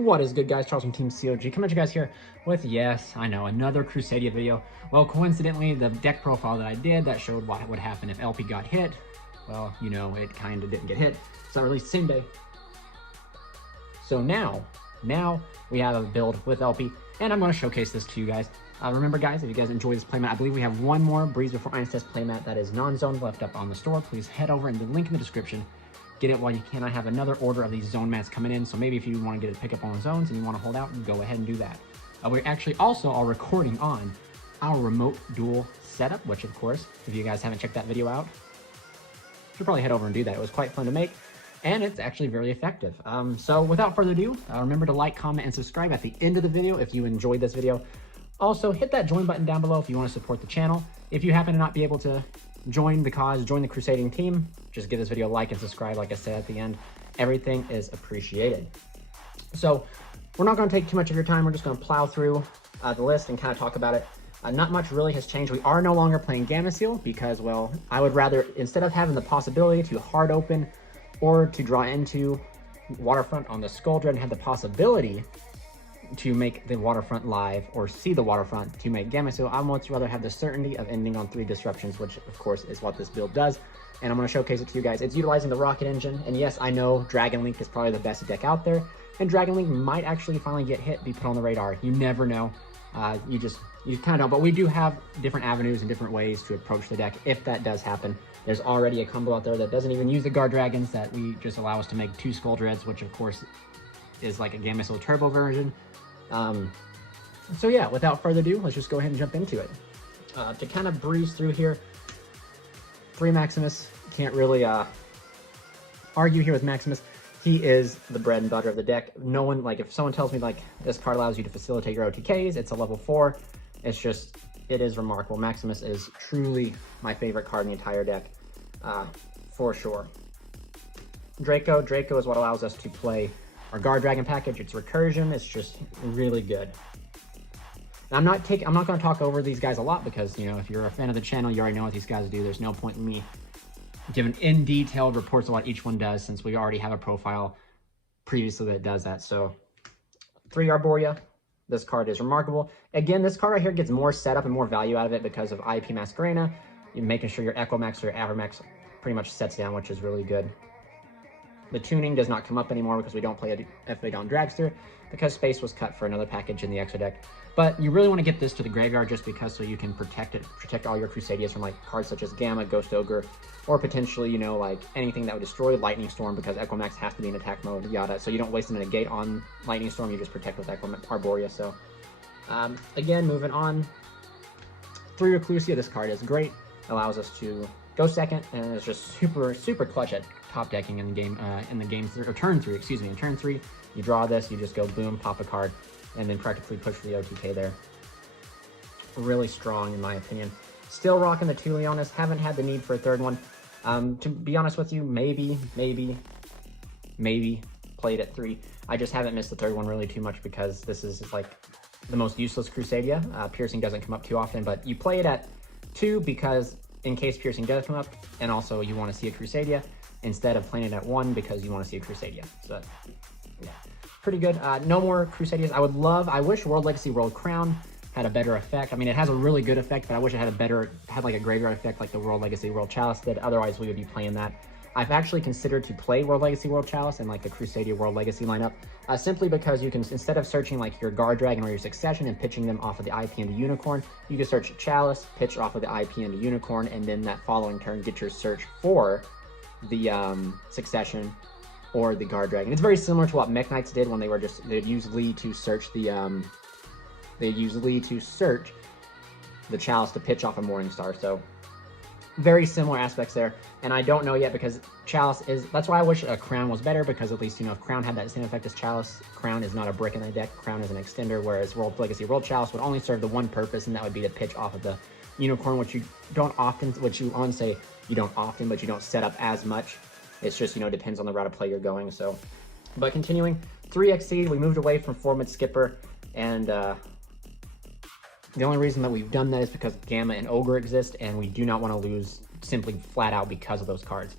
What is good, guys? Charles from Team COG coming at you guys here with, yes, I know, another Crusadia video. Well, coincidentally, the deck profile that I did that showed what would happen if Elpy got hit, well, you know, it kind of didn't get hit. It's not released the same day. So now we have a build with Elpy, and I'm going to showcase this to you guys. Remember, guys, if you guys enjoy this playmat, I believe we have one more Breeze Before Ice Test playmat that is non-zoned left up on the store. Please head over in the link in the description. Get it while you can. I have another order of these zone mats coming in, so maybe if you want to get a pick up on the zones and you want to hold out, go ahead and do that. We actually also are recording on our remote duel setup, which of course, if you guys haven't checked that video out, you should probably head over and do that. It was quite fun to make, and it's actually very effective. So without further ado, remember to like, comment, and subscribe at the end of the video if you enjoyed this video. Also, hit that join button down below if you want to support the channel. If you happen to not be able to join the cause, join the crusading team, just give this video a like and subscribe. Like I said at the end, everything is appreciated. So we're not going to take too much of your time. We're just going to plow through the list and kind of talk about it. Not much really has changed. We are no longer playing Gamma Seal because, well, I would rather, instead of having the possibility to hard open or to draw into Waterfront on the Skull Dread and have the possibility to make the Waterfront live or see the Waterfront to make Gamma Seal, I would rather have the certainty of ending on 3 disruptions, which of course is what this build does. And I'm going to showcase it to you guys. It's utilizing the Rocket Engine, and yes, I know Dragon Link is probably the best deck out there, and Dragon Link might actually finally get hit, be put on the radar. You never know. You kind of don't, but we do have different avenues and different ways to approach the deck if that does happen. There's already a combo out there that doesn't even use the Guard Dragons, that we just allow us to make 2 Skull Dreads, which of course is like a Gamma Seal Turbo version. So yeah, without further ado, let's just go ahead and jump into it. To kind of breeze through here, 3 Maximus, can't really argue here with Maximus. He is the bread and butter of the deck. No one, like, if someone tells me like this card allows you to facilitate your OTKs, it's a level 4, it's just, it is remarkable. Maximus is truly my favorite card in the entire deck, for sure. Draco is what allows us to play our Guard Dragon package. It's recursion. It's just really good. Now, I'm not going to talk over these guys a lot because, you know, if you're a fan of the channel, you already know what these guys do. There's no point in me giving in-detailed reports of what each one does since we already have a profile previously that does that. So, 3 Arborea. This card is remarkable. Again, this card right here gets more setup and more value out of it because of IP Masquerena. You're making sure your Echo Max or your Avermax pretty much sets down, which is really good. The tuning does not come up anymore because we don't play a FEILD on Dragster because space was cut for another package in the extra deck. But you really want to get this to the graveyard just because so you can protect all your Crusadias from like cards such as Gamma, Ghost Ogre, or potentially, you know, like anything that would destroy Lightning Storm because Equimax has to be in attack mode, yada. So you don't waste a negate on Lightning Storm, you just protect with Arborea. So again, moving on. 3 Reclusia, this card is great. Allows us to go second, and it's just super clutch at top decking in the game, turn 3, excuse me. In turn 3, you draw this, you just go boom, pop a card, and then practically push for the OTK there. Really strong, in my opinion. Still rocking the 2 Leonis, haven't had the need for a 3rd one. To be honest with you, maybe played at 3. I just haven't missed the 3rd one really too much because this is like the most useless Crusadia. Piercing doesn't come up too often, but you play it at 2 because in case Piercing does come up, and also you want to see a Crusadia instead of playing it at 1 because you want to see a Crusadia. So yeah, pretty good. No more Crusadias. I wish World Legacy World Crown had a better effect. I mean, it has a really good effect, but I wish it had like a graveyard effect like the World Legacy World Chalice did. Otherwise, we would be playing that. I've actually considered to play World Legacy World Chalice in like the Crusadia World Legacy lineup, simply because you can, instead of searching like your Guard Dragon or your Succession and pitching them off of the IP into Unicorn, you can search Chalice, pitch off of the IP into Unicorn, and then that following turn get your search for the Succession or the Guard Dragon. It's very similar to what Mech Knights did when they'd use Lee to search the Chalice to pitch off a Morningstar. So very similar aspects there, and I don't know yet because Chalice is, that's why I wish a Crown was better, because at least, you know, if Crown had that same effect as Chalice, Crown is not a brick in the deck, Crown is an extender, whereas World Legacy World Chalice would only serve the one purpose, and that would be to pitch off of the Unicorn, which you don't often, but you don't set up as much. It's just, you know, depends on the route of play you're going. So, but continuing, 3 Exceed, we moved away from 4-mid Skipper, and the only reason that we've done that is because Gamma and Ogre exist, and we do not want to lose simply flat out because of those cards.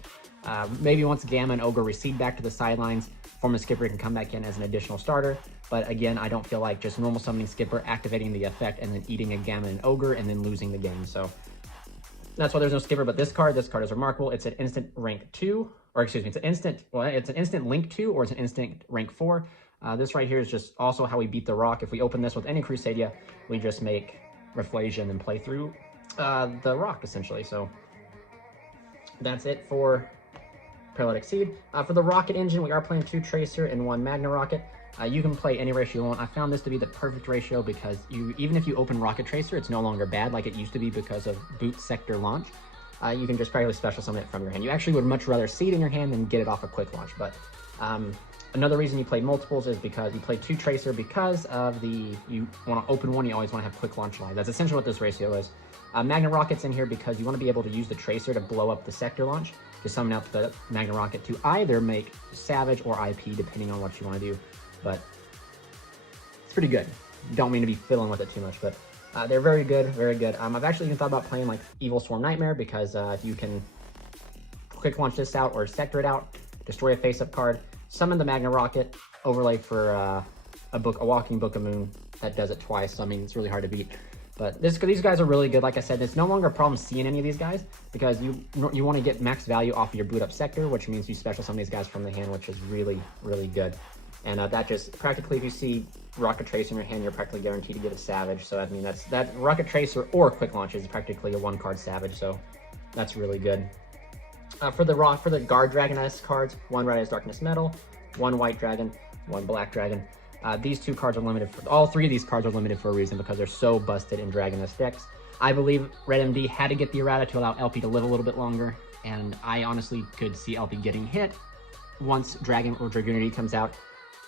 Maybe once Gamma and Ogre recede back to the sidelines, form of Skipper can come back in as an additional starter. But again, I don't feel like just normal summoning Skipper, activating the effect, and then eating a Gamma and Ogre, and then losing the game. So that's why there's no Skipper. But this card is remarkable. It's an instant rank 2, or excuse me, it's an instant link 2, or it's an instant rank 4. This right here is just also how we beat the Rock. If we open this with any Crusadia, we just make Reflasia and then play through the Rock, essentially. So that's it for Paralytic Seed. For the Rocket Engine, we are playing 2 Tracer and 1 Magna Rocket. You can play any ratio you want. I found this to be the perfect ratio because even if you open Rocket Tracer, it's no longer bad like it used to be because of Boot Sector Launch. You can just practically special summon it from your hand. You actually would much rather see it in your hand than get it off a quick launch. But another reason you play multiples is because you play 2 Tracer because of you want to open one, you always want to have quick launch live. That's essentially what this ratio is. Magna Rocket's in here because you want to be able to use the Tracer to blow up the Sector Launch to summon out the Magna Rocket to either make Savage or IP, depending on what you want to do. But it's pretty good. Don't mean to be fiddling with it too much, but they're very good, very good. I've actually even thought about playing like Evil Swarm Nightmare because you can quick launch this out or Sector it out, destroy a face-up card, summon the Magna Rocket, overlay for a Walking Book of Moon that does it twice. So I mean, it's really hard to beat. But these guys are really good. Like I said, it's no longer a problem seeing any of these guys because you want to get max value off of your boot up Sector, which means you special summon these guys from the hand, which is really, really good. And that just practically, if you see Rocket Tracer in your hand, you're practically guaranteed to get a Savage. So I mean, that Rocket Tracer or Quick Launch is practically a 1-card Savage. So that's really good. For the Guard Dragon-esque cards, 1 Red Eyes Darkness Metal, 1 White Dragon, 1 Black Dragon. These 2 cards are limited for, all 3 of these cards are limited for a reason because they're so busted in Dragon-esque decks. I believe Red MD had to get the errata to allow Elpy to live a little bit longer, and I honestly could see Elpy getting hit once Dragon or Dragoonity comes out.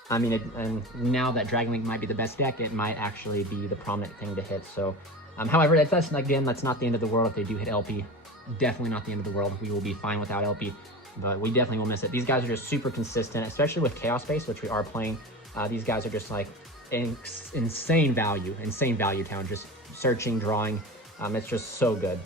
I mean, and now that Dragon Link might be the best deck, it might actually be the prominent thing to hit. So, however, that's not the end of the world if they do hit Elpy. Definitely not the end of the world. We will be fine without Elpy, but we definitely will miss it. These guys are just super consistent, especially with Chaos Space, which we are playing. These guys are just like insane value town, just searching, drawing. It's just so good.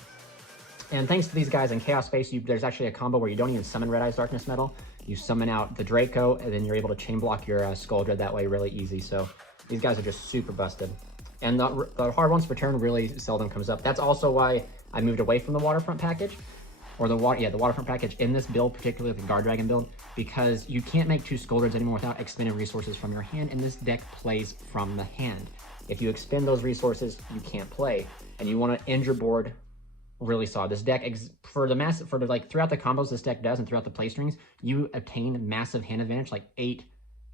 And thanks to these guys in Chaos Space, there's actually a combo where you don't even summon Red Eyes Darkness Metal. You summon out the Draco, and then you're able to chain block your Skull Dread that way really easy. So these guys are just super busted. And the hard ones return really seldom comes up. That's also why I moved away from the Waterfront package, or the Waterfront package in this build, particularly the Guard Dragon build, because you can't make 2 Skull Dreads anymore without expending resources from your hand, and this deck plays from the hand. If you expend those resources, you can't play, and you want to end your board really solid. This deck, throughout the combos this deck does and throughout the play strings, you obtain massive hand advantage, like 8,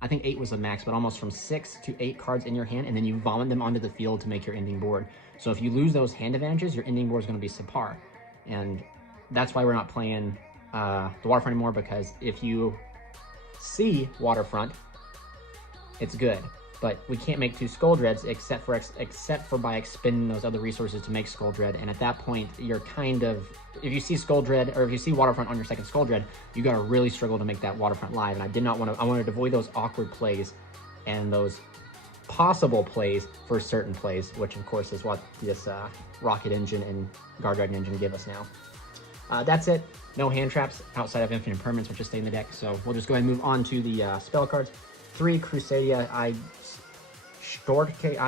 I think 8 was the max, but almost from 6 to 8 cards in your hand, and then you vomit them onto the field to make your ending board. So if you lose those hand advantages, your ending board is going to be subpar. And that's why we're not playing the Waterfront anymore, because if you see Waterfront, it's good. But we can't make 2 Skull Dreads except for by expending those other resources to make Skull Dread. And at that point, you're kind of, if you see Skull Dread, or if you see Waterfront on your second Skull Dread, you gotta really struggle to make that Waterfront live. And I wanted to avoid those awkward plays and those possible plays for certain plays, which of course is what this Rocket Engine and Guard Dragon Engine give us now. That's it. No hand traps outside of Infinite Permanents, which just stay in the deck. So we'll just go ahead and move on to the spell cards. 3 Crusadia. I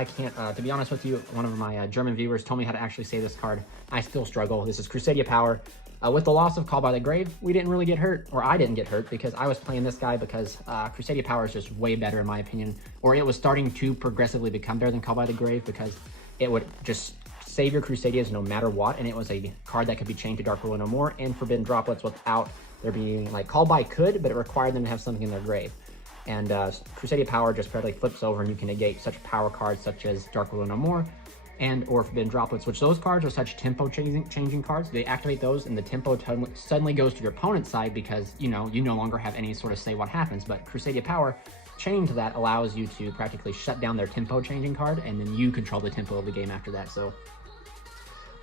can't, to be honest with you, one of my German viewers told me how to actually say this card. I still struggle. This is Crusadia Power. With the loss of Call by the Grave, we didn't really get hurt, or I didn't get hurt, because I was playing this guy because Crusadia Power is just way better in my opinion, or it was starting to progressively become better than Call by the Grave, because it would just save your Crusadias no matter what, and it was a card that could be chained to Dark Ruler No More and Forbidden Droplets without there being, like, Call by could, but it required them to have something in their grave. And Crusadia Power just practically flips over and you can negate such power cards such as Dark Ruler No More and or Forbidden Droplets, which those cards are such tempo changing cards. They activate those and the tempo suddenly goes to your opponent's side because, you know, you no longer have any sort of say what happens. But Crusadia Power chained to that allows you to practically shut down their tempo changing card, and then you control the tempo of the game after that. So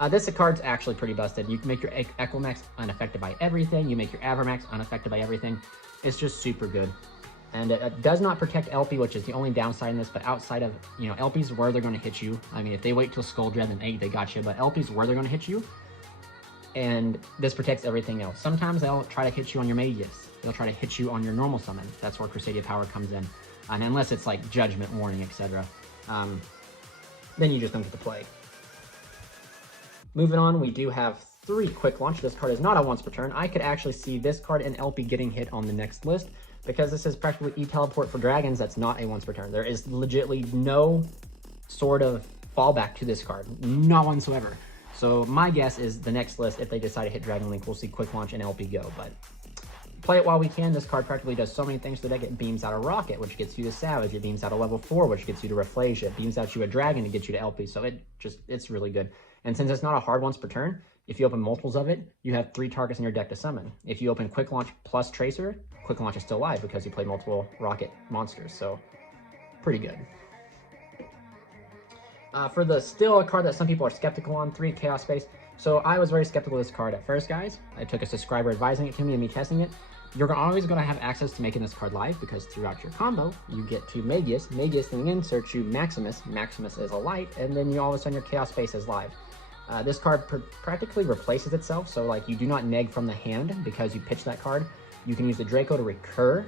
this card's actually pretty busted. You can make your Equimax unaffected by everything. You make your Avermax unaffected by everything. It's just super good. And it does not protect Elpy, which is the only downside in this, but outside of, you know, Elpy's where they're going to hit you. I mean, if they wait till Skull Dread, then hey, they got you, but Elpy's where they're going to hit you. and this protects everything else. Sometimes they'll try to hit you on your Magus. They'll try to hit you on your normal summon. That's where Crusadia power comes in. And unless it's like Judgment, Warning, etc., then you just don't get to play. Moving on, we do have 3 Quick Launch. This card is not a once per turn. I could actually see this card and Elpy getting hit on the next list because this is practically E-Teleport for dragons. That's not a once per turn. There is legitimately no sort of fallback to this card. Not whatsoever. So my guess is the next list, if they decide to hit Dragon Link, we'll see Quick Launch and Elpy go. But play it while we can. This card practically does so many things to the deck. It beams out a Rocket, which gets you to Savage. It beams out a level 4, which gets you to Rafflesia. It beams out you a Dragon to get you to Elpy. So it's really good. And since it's not a hard once per turn, if you open multiples of it, you have 3 targets in your deck to summon. If you open Quick Launch plus Tracer, Quick Launch is still live because you played multiple Rocket monsters. So pretty good. For the still a card that some people are skeptical on, 3 Chaos Space. So I was very skeptical of this card at first, guys. I took a subscriber advising it to me and me testing it. You're always going to have access to making this card live because throughout your combo, you get to Magus. Magus then insert you Maximus. Maximus is a light, and then you all of a sudden your Chaos Space is live. This card practically replaces itself, so like you do not neg from the hand because you pitch that card. You can use the Draco to recur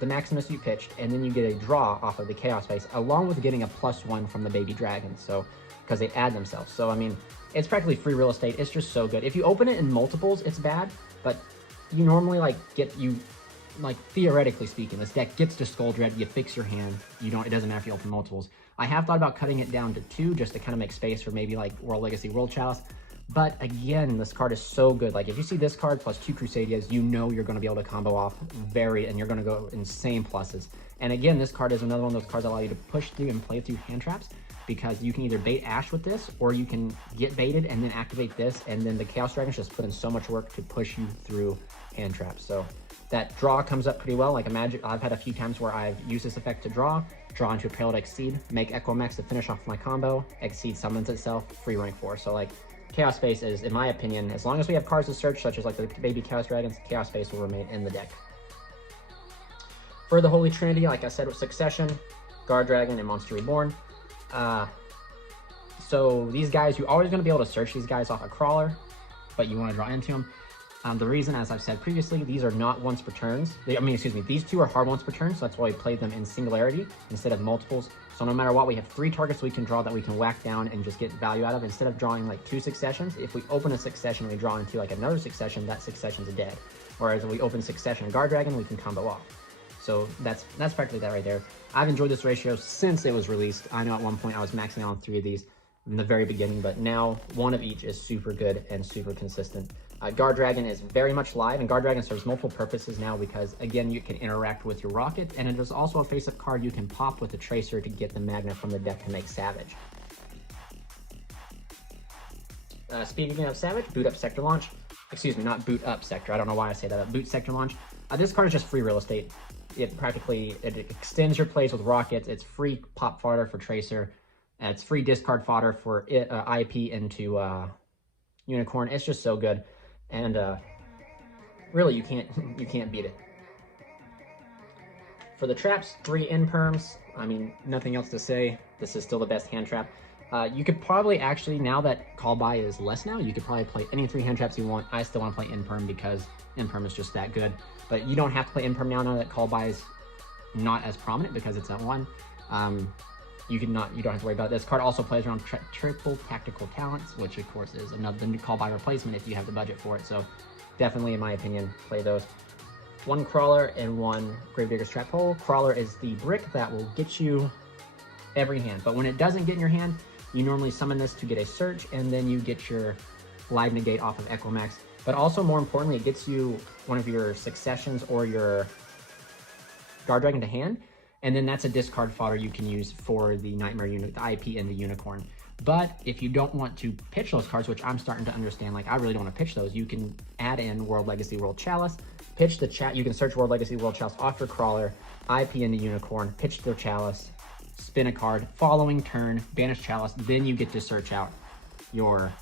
the Maximus you pitched, and then you get a draw off of the Chaos Space, along with getting a +1 from the baby dragon, so because they add themselves. So I mean, it's practically free real estate. It's just so good. If you open it in multiples, it's bad, but you normally theoretically speaking, this deck gets to Skull Dread, you fix your hand, it doesn't matter if you open multiples. I have thought about cutting it down to 2 just to kind of make space for maybe like World Legacy, World Chalice. But again, this card is so good. Like if you see this card plus 2 Crusadias, you know you're going to be able to combo off and you're going to go insane pluses. And again, this card is another one of those cards that allow you to push through and play through hand traps because you can either bait Ash with this or you can get baited and then activate this, and then the Chaos Dragons just put in so much work to push you through hand traps. So that draw comes up pretty well. Like imagine, I've had a few times where I've used this effect to draw into a Apparel to Exceed, make Echo Max to finish off my combo, Exceed summons itself, free rank 4. So like Chaos Space is, in my opinion, as long as we have cards to search, such as like the baby Chaos Dragons, Chaos Space will remain in the deck. For the Holy Trinity, like I said, with Succession, Guard Dragon, and Monster Reborn. So these guys, you're always going to be able to search these guys off a Crawler, but you want to draw into them. The reason, as I've said previously, these are not once per turns. These 2 are hard once per turn, so that's why we played them in singularity instead of multiples. So no matter what, we have 3 targets we can draw that we can whack down and just get value out of. Instead of drawing like 2 successions, if we open a succession and we draw into like another succession, that succession's dead. Whereas if we open succession and Guard Dragon, we can combo off. So that's practically that right there. I've enjoyed this ratio since it was released. I know at one point I was maxing out on 3 of these in the very beginning, but now 1 of each is super good and super consistent. Guard Dragon is very much live, and Guard Dragon serves multiple purposes now because, again, you can interact with your Rocket, and it is also a face-up card you can pop with a Tracer to get the Magna from the deck to make Savage. Speaking of Savage, boot up Sector Launch. Excuse me, not boot up Sector. I don't know why I say that. Boot Sector Launch. This card is just free real estate. It extends your plays with Rockets. It's free pop fodder for Tracer. It's free discard fodder for IP into Unicorn. It's just so good. And really, you can't beat it. For the traps, 3 Imperms. I mean, nothing else to say. This is still the best hand trap. You could probably actually, now that call by is less now, you could probably play any 3 hand traps you want. I still want to play Imperm because Imperm is just that good. But you don't have to play Imperm now that call by is not as prominent because it's at 1. You don't have to worry about it. This card also plays around triple tactical talents, which of course is another call by replacement if you have the budget for it. So definitely, in my opinion, play those. 1 Crawler and 1 Gravedigger's Trap Hole. Crawler is the brick that will get you every hand, but when it doesn't get in your hand, you normally summon this to get a search, and then you get your live negate off of Equimax. But also, more importantly, it gets you one of your successions or your Guard Dragon to hand, and then that's a discard fodder you can use for the Nightmare unit, the IP and the Unicorn. But if you don't want to pitch those cards, which I'm starting to understand, like I really don't want to pitch those, you can add in World Legacy, World Chalice, pitch the chat. You can search World Legacy, World Chalice off your Crawler, IP into Unicorn, pitch their Chalice, spin a card, following turn, banish Chalice, then you get to search out your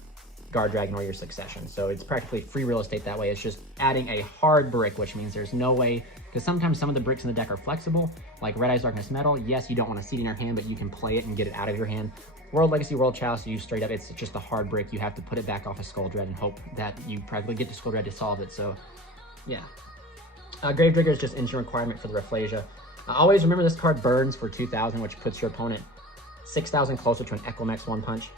Guard Dragon or your Succession. So it's practically free real estate that way. It's just adding a hard brick, which means there's no way, because sometimes some of the bricks in the deck are flexible, like Red Eyes Darkness Metal. Yes, you don't want to see it in your hand, but you can play it and get it out of your hand. World Legacy, World Chalice, you straight up, it's just a hard brick. You have to put it back off of Skull Dread and hope that you probably get to Skull Dread to solve it. So yeah. Gravedigger is just instant requirement for the Rafflesia. Always remember this card burns for 2,000, which puts your opponent 6,000 closer to an Equimax one punch.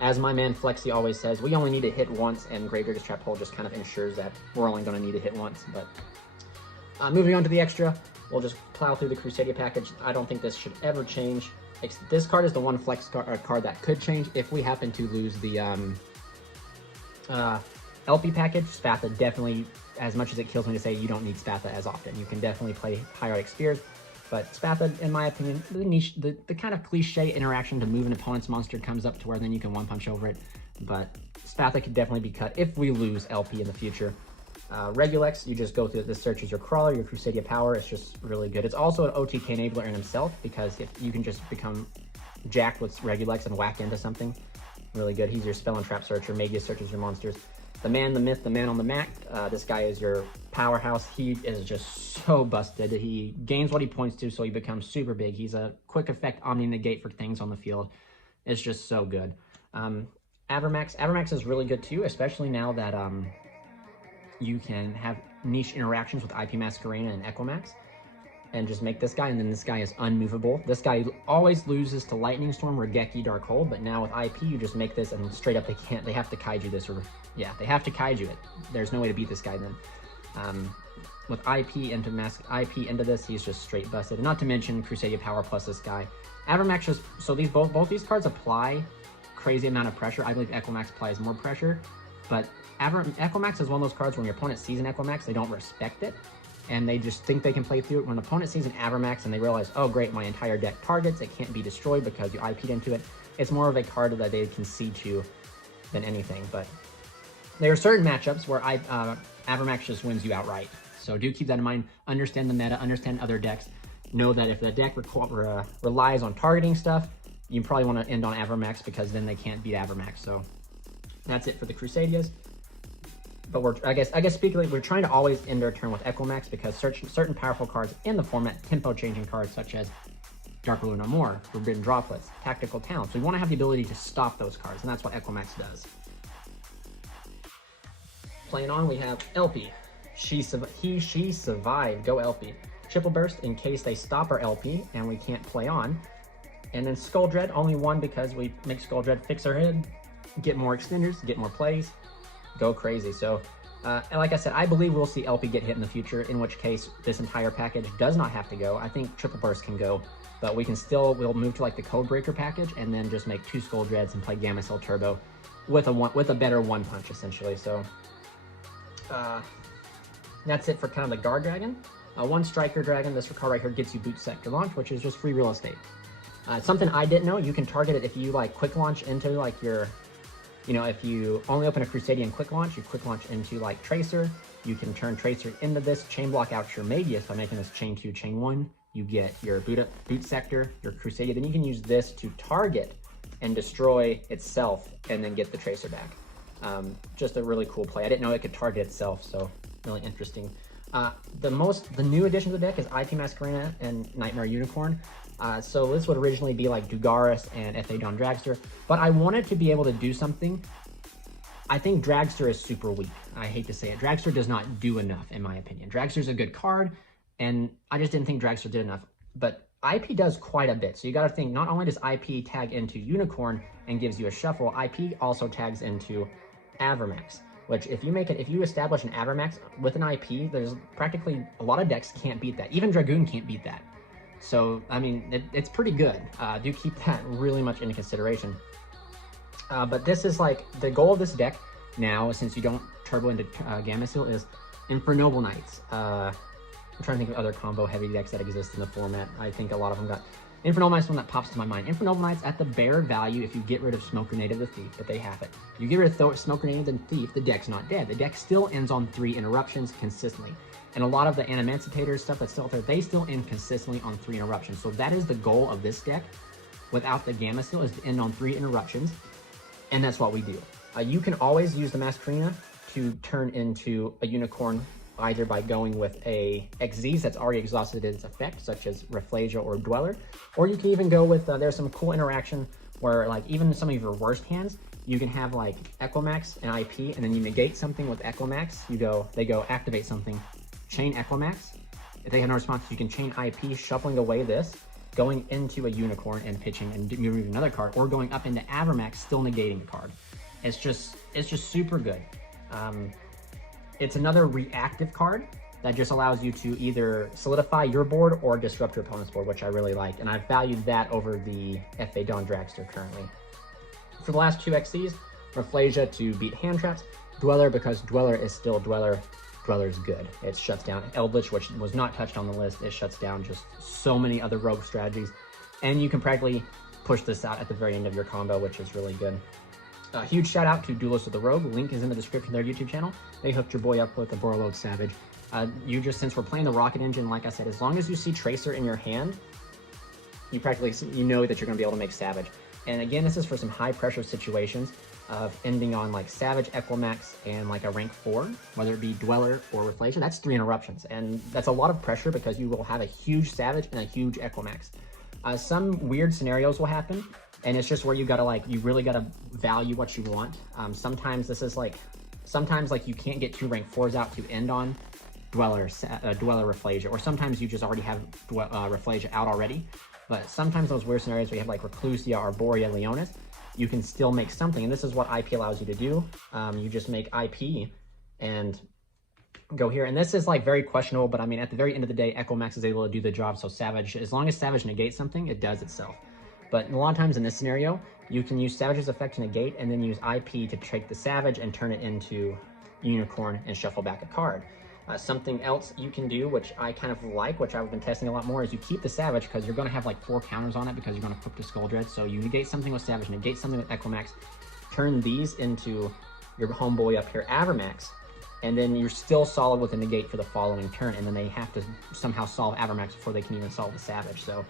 As my man Flexi always says, we only need to hit once, and Gravedigger's Trap Hole just kind of ensures that we're only going to need to hit once. But moving on to the extra, we'll just plow through the Crusadia package. I don't think this should ever change. This card is the one flex card that could change if we happen to lose the Elpy package. Spatha definitely, as much as it kills me to say you don't need Spatha as often, you can definitely play Hierarchic Spears. But Spatha, in my opinion, the kind of cliche interaction to move an opponent's monster comes up to where then you can one-punch over it. But Spatha could definitely be cut if we lose Elpy in the future. Regulax, you just go through this, search as your crawler, your Crusadia power. It's just really good. It's also an OTK enabler in himself, because if you can just become jacked with Regulax and whack into something, really good. He's your spell and trap searcher. Magus searches your monsters. The man, the myth, the man on the mat. This guy is your powerhouse. He is just so busted. He gains what he points to, so he becomes super big. He's a quick effect Omni Negate for things on the field. It's just so good. Avermax. Avermax is really good too, especially now that you can have niche interactions with IP Masquerena and Equimax, and just make this guy, and then this guy is unmovable. This guy always loses to Lightning Storm, Regeki, Dark Hold, but now with IP, you just make this, and straight up they have to kaiju this, or yeah, they have to kaiju it. There's no way to beat this guy then. With IP into this, he's just straight busted. And not to mention Crusadia power plus this guy. Avermax just, so these both these cards apply crazy amount of pressure. I believe Equimax applies more pressure, but Equimax is one of those cards when your opponent sees an Equimax, they don't respect it, and they just think they can play through it. When the opponent sees an Avermax and they realize, oh great, my entire deck targets, it can't be destroyed because you IP'd into it, it's more of a card that they can see to than anything. But there are certain matchups where Avermax just wins you outright. So do keep that in mind. Understand the meta, understand other decks. Know that if the deck relies on targeting stuff, you probably want to end on Avermax, because then they can't beat Avermax. So that's it for the Crusadias. But I guess speaking, we're trying to always end our turn with Equimax, because certain powerful cards in the format, tempo-changing cards such as Dark Ruler No More, Forbidden Droplets, Tactical Talents. We want to have the ability to stop those cards, and that's what Equimax does. Playing on, we have Elpy. She survived. Go Elpy. Triple Burst in case they stop our Elpy and we can't play on. And then Skull Dread, only one because we make Skull Dread fix our head, get more extenders, get more plays, go crazy. So, and like I said, I believe we'll see Elpy get hit in the future, in which case this entire package does not have to go. I think Triple Burst can go, but we'll move to like the Codebreaker package and then just make 2 Skull Dreads and play Gamma Cell Turbo with a better one punch essentially. So that's it for kind of the Guard Dragon. One Striker Dragon, this card right here gets you Boot Sector Launch, which is just free real estate. Something I didn't know, you can target it if you like quick launch into like your, if you only open a Crusadian quick launch, you quick launch into like Tracer, you can turn Tracer into this, chain block out your Magus by making this chain 2, chain 1, you get your boot sector, your Crusadia, then you can use this to target and destroy itself and then get the Tracer back. Just a really cool play. I didn't know it could target itself, so really interesting. The new addition to the deck is IP Masquerena and Nightmare Unicorn. So this would originally be like Dugaris and F.A. Don Dragster, but I wanted to be able to do something. I think Dragster is super weak. I hate to say it. Dragster does not do enough, in my opinion. Dragster's a good card, and I just didn't think Dragster did enough. But IP does quite a bit. So you got to think, not only does IP tag into Unicorn and gives you a shuffle, IP also tags into Avermax, which if you establish an Avermax with an IP, there's practically a lot of decks can't beat that. Even Dragoon can't beat that. So, I mean, it's pretty good. Do keep that really much into consideration. But this is like, the goal of this deck now, since you don't turbo into Gamma Seal, is Infernoble Knights. I'm trying to think of other combo heavy decks that exist in the format. I think a lot of them got... Infernoble Knights is one that pops to my mind. Infernoble Knights at the bare value if you get rid of Smoke Grenade of the Thief, but they have it. If you get rid of Smoke Grenade of the Thief, the deck's not dead. The deck still ends on 3 interruptions consistently. And a lot of the Animancipator stuff that's still out there, they still end consistently on 3 interruptions. So that is the goal of this deck, without the Gamma Seal, is to end on 3 interruptions. And that's what we do. You can always use the Masquerina to turn into a unicorn, either by going with a XZ that's already exhausted its effect, such as Rafflesia or Dweller, or you can even go with, there's some cool interaction where like even some of your worst hands, you can have like Equimax and IP, and then you negate something with Equimax. They go activate something, chain Equimax. If they have no response, you can chain IP, shuffling away this, going into a unicorn and pitching and moving another card, or going up into Avermax, still negating a card. It's just super good. It's another reactive card that just allows you to either solidify your board or disrupt your opponent's board, which I really like, and I've valued that over the FA Dawn Dragster currently. For the last two XCs, Rafflesia to beat hand traps, Dweller because Dweller is still Dweller. Dweller's good. It shuts down Eldritch, which was not touched on the list. It shuts down just so many other rogue strategies, and you can practically push this out at the very end of your combo, which is really good. A huge shout out to Duelist of the Rogue. Link is in the description of their YouTube channel. They hooked your boy up with a Borreload Savage. Since we're playing the Rocket Engine, like I said, as long as you see Tracer in your hand, you know that you're going to be able to make Savage. And again, this is for some high pressure situations of ending on like Savage, Equimax, and like a rank 4, whether it be Dweller or Rafflesia. That's 3 interruptions, and that's a lot of pressure because you will have a huge Savage and a huge Equimax. Some weird scenarios will happen, and it's just where you really gotta value what you want. Sometimes you can't get 2 rank 4s out to end on Dweller Rafflesia, or sometimes you just already have Rafflesia out already. But sometimes those weird scenarios where you have like Reclusia, Arborea, Leonis, you can still make something, and this is what IP allows you to do. You just make IP and go here, and this is like very questionable, but I mean, at the very end of the day, Equimax is able to do the job, so Savage, as long as Savage negates something, it does itself. But a lot of times in this scenario, you can use Savage's effect to negate, and then use IP to take the Savage and turn it into Unicorn and shuffle back a card. Something else you can do, which I kind of like, which I've been testing a lot more, is you keep the Savage because you're going to have like 4 counters on it because you're going to cook the Skull Dread. So you negate something with Savage, negate something with Equimax, turn these into your homeboy up here, Avermax, and then you're still solid with a negate for the following turn, and then they have to somehow solve Avermax before they can even solve the Savage. So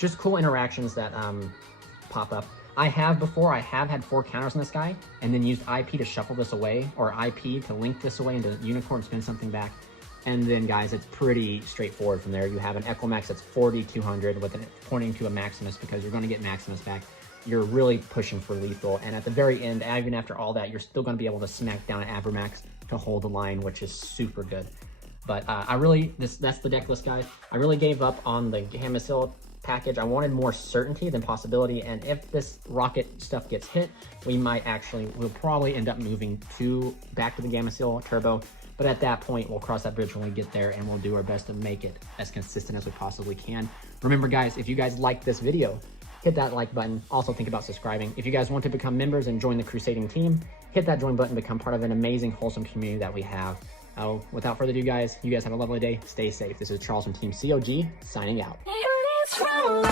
just cool interactions that pop up. I have had 4 counters on this guy, and then used IP to shuffle this away, or IP to link this away into Unicorn, spin something back. And then, guys, it's pretty straightforward from there. You have an Equimax that's 40-200 with it pointing to a Maximus because you're going to get Maximus back. You're really pushing for lethal, and at the very end, even after all that, you're still going to be able to smack down an Avermax to hold the line, which is super good. But that's the deck list, guys. I really gave up on the Gamacil package. I wanted more certainty than possibility, and if this rocket stuff gets hit, we'll probably end up moving back to the Gamacil Turbo, but at that point we'll cross that bridge when we get there, and we'll do our best to make it as consistent as we possibly can. Remember, guys, if you guys liked this video, hit that like button. Also think about subscribing. If you guys want to become members and join the Crusading team, hit that join button, become part of an amazing, wholesome community that we have. Without further ado, guys, you guys have a lovely day. Stay safe. This is Charles from Team COG signing out. From